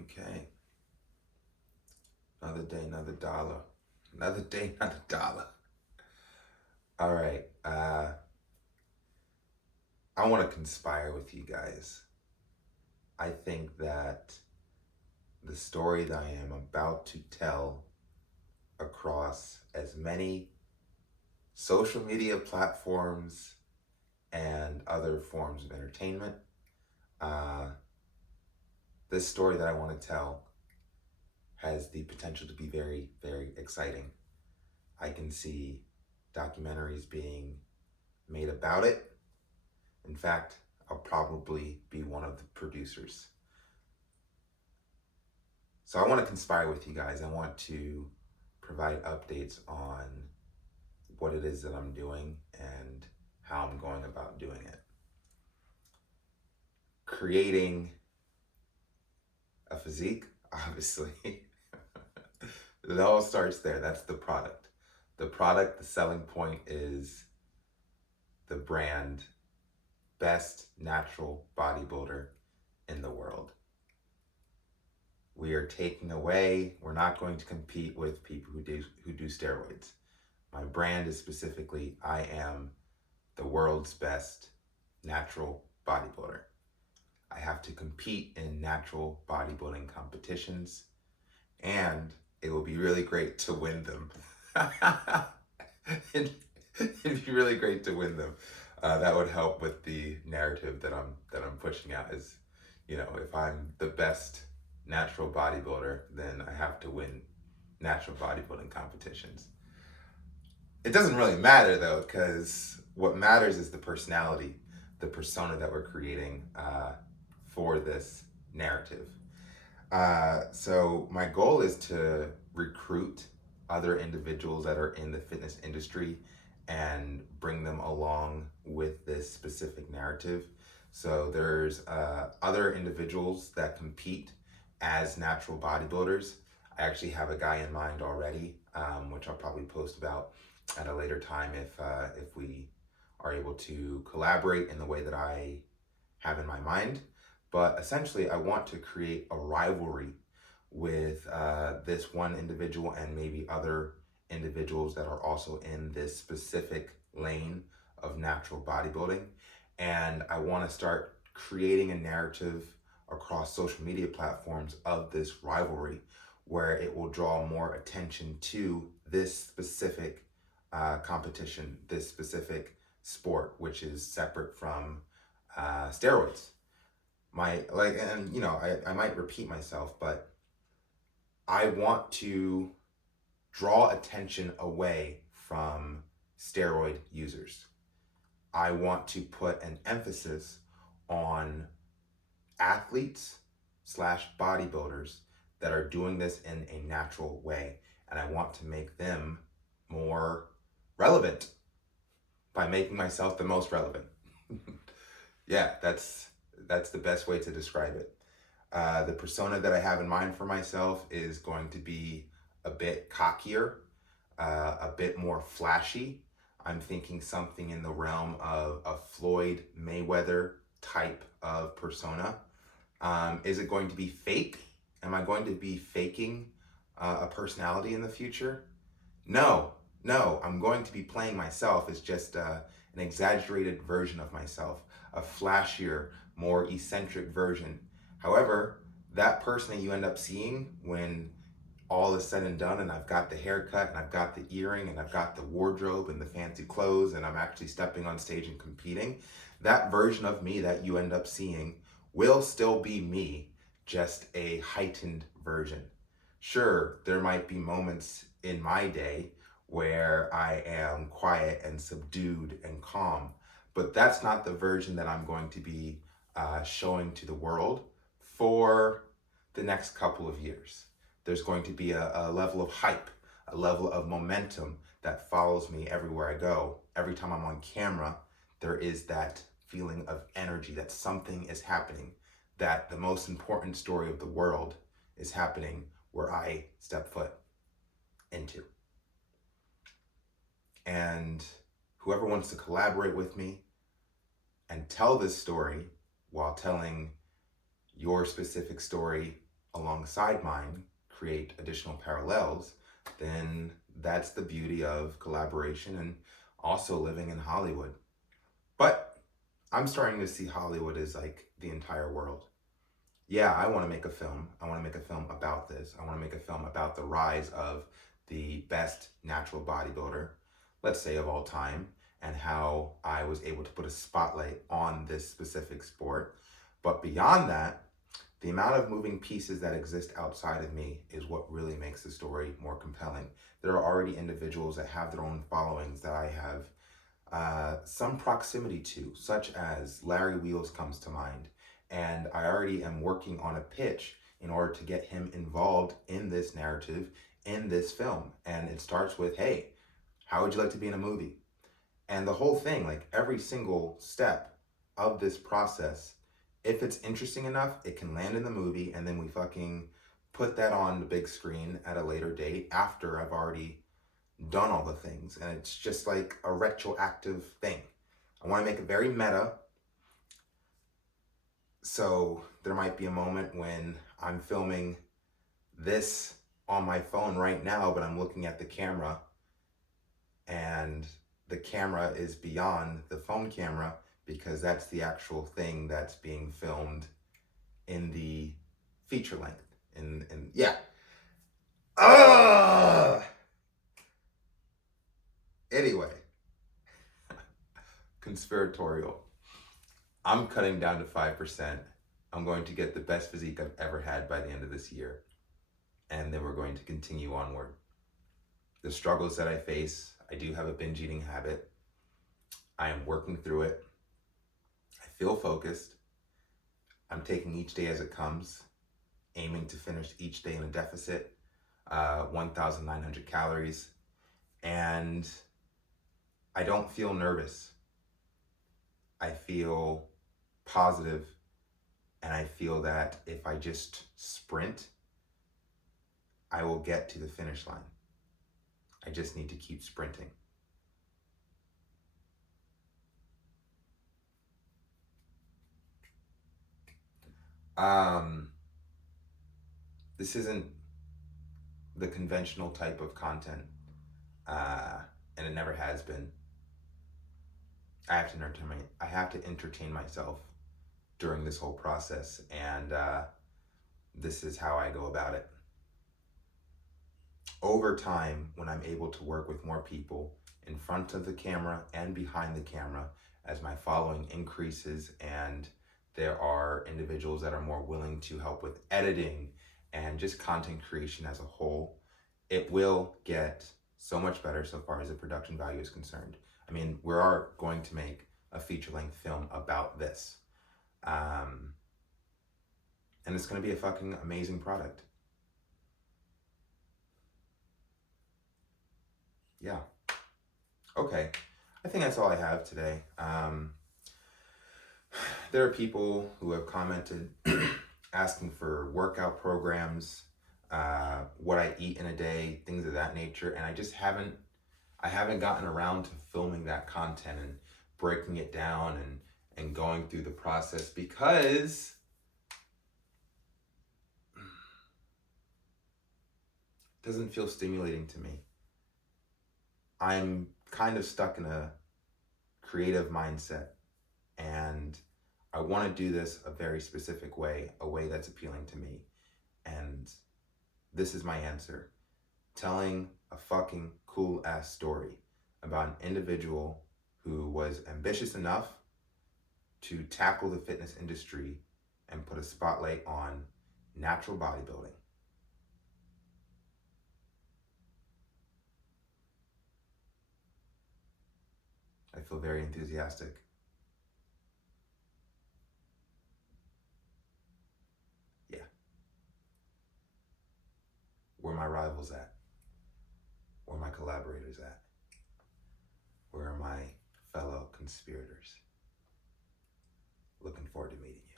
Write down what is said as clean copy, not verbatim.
Okay. Another day, another dollar. Another day, another dollar. All right. I want to conspire with you guys. I think that the story that I am about to tell across as many social media platforms and other forms of entertainment, uh, this story that I want to tell has the potential to be very, very exciting. I can see documentaries being made about it. In fact, I'll probably be one of the producers. So I want to conspire with you guys. I want to provide updates on what it is that I'm doing and how I'm going about doing it. Creating a physique, obviously, it all starts there. That's the product. The product, the selling point is the brand best natural bodybuilder in the world. We are taking away, we're not going to compete with people who do steroids. My brand is specifically, I am the world's best natural bodybuilder. I have to compete in natural bodybuilding competitions, and it will be really great to win them. It'd be really great to win them. That would help with the narrative that I'm pushing out. Is, if I'm the best natural bodybuilder, then I have to win natural bodybuilding competitions. It doesn't really matter though, because what matters is the personality, the persona that we're creating for this narrative. So my goal is to recruit other individuals that are in the fitness industry and bring them along with this specific narrative. So there's other individuals that compete as natural bodybuilders. I actually have a guy in mind already, which I'll probably post about at a later time if we are able to collaborate in the way that I have in my mind. But essentially, I want to create a rivalry with this one individual and maybe other individuals that are also in this specific lane of natural bodybuilding. And I want to start creating a narrative across social media platforms of this rivalry where it will draw more attention to this specific competition, this specific sport, which is separate from steroids. I might repeat myself, but I want to draw attention away from steroid users. I want to put an emphasis on athletes slash bodybuilders that are doing this in a natural way. And I want to make them more relevant by making myself the most relevant. Yeah, that's the best way to describe it. The persona that I have in mind for myself is going to be a bit cockier, a bit more flashy. I'm thinking something in the realm of a Floyd Mayweather type of persona. Is it going to be fake? Am I going to be faking a personality in the future? No, no, I'm going to be playing myself as just an exaggerated version of myself, a flashier, more eccentric version. However, that person that you end up seeing when all is said and done, and I've got the haircut, and I've got the earring, and I've got the wardrobe and the fancy clothes, and I'm actually stepping on stage and competing, that version of me that you end up seeing will still be me, just a heightened version. Sure, there might be moments in my day where I am quiet and subdued and calm, but that's not the version that I'm going to be showing to the world for the next couple of years. There's going to be a level of hype, a level of momentum that follows me everywhere I go. Every time I'm on camera, there is that feeling of energy that something is happening, that the most important story of the world is happening where I step foot into. And whoever wants to collaborate with me and tell this story while telling your specific story alongside mine create additional parallels, then that's the beauty of collaboration and also living in Hollywood. But I'm starting to see Hollywood as like the entire world. Yeah, I want to make a film. I want to make a film about this. I want to make a film about the rise of the best natural bodybuilder, let's say of all time, and how I was able to put a spotlight on this specific sport. But beyond that, the amount of moving pieces that exist outside of me is what really makes the story more compelling. There are already individuals that have their own followings that I have some proximity to, such as Larry Wheels comes to mind. And I already am working on a pitch in order to get him involved in this narrative, in this film. And it starts with, hey, how would you like to be in a movie? And the whole thing, like every single step of this process, if it's interesting enough, it can land in the movie, and then we fucking put that on the big screen at a later date after I've already done all the things. And it's just like a retroactive thing. I want to make it very meta. So there might be a moment when I'm filming this on my phone right now, but I'm looking at the camera and the camera is beyond the phone camera because that's the actual thing that's being filmed in the feature length. And yeah. Anyway, conspiratorial. I'm cutting down to 5%. I'm going to get the best physique I've ever had by the end of this year. And then we're going to continue onward. The struggles that I face, I do have a binge eating habit. I am working through it. I feel focused. I'm taking each day as it comes, aiming to finish each day in a deficit, 1,900 calories. And I don't feel nervous. I feel positive, and I feel that if I just sprint, I will get to the finish line. I just need to keep sprinting. This isn't the conventional type of content, and it never has been. I have to entertain myself during this whole process, and this is how I go about it. Over time, when I'm able to work with more people in front of the camera and behind the camera, as my following increases and there are individuals that are more willing to help with editing and just content creation as a whole, it will get so much better so far as the production value is concerned. I mean, we are going to make a feature-length film about this. And it's going to be a fucking amazing product. Yeah. Okay. I think that's all I have today. There are people who have commented asking for workout programs, what I eat in a day, things of that nature, and I haven't gotten around to filming that content and breaking it down and going through the process because it doesn't feel stimulating to me. I'm kind of stuck in a creative mindset, and I want to do this a very specific way, a way that's appealing to me. And this is my answer. Telling a fucking cool ass story about an individual who was ambitious enough to tackle the fitness industry and put a spotlight on natural bodybuilding. I feel very enthusiastic. Yeah. Where are my rivals at? Where are my collaborators at? Where are my fellow conspirators? Looking forward to meeting you.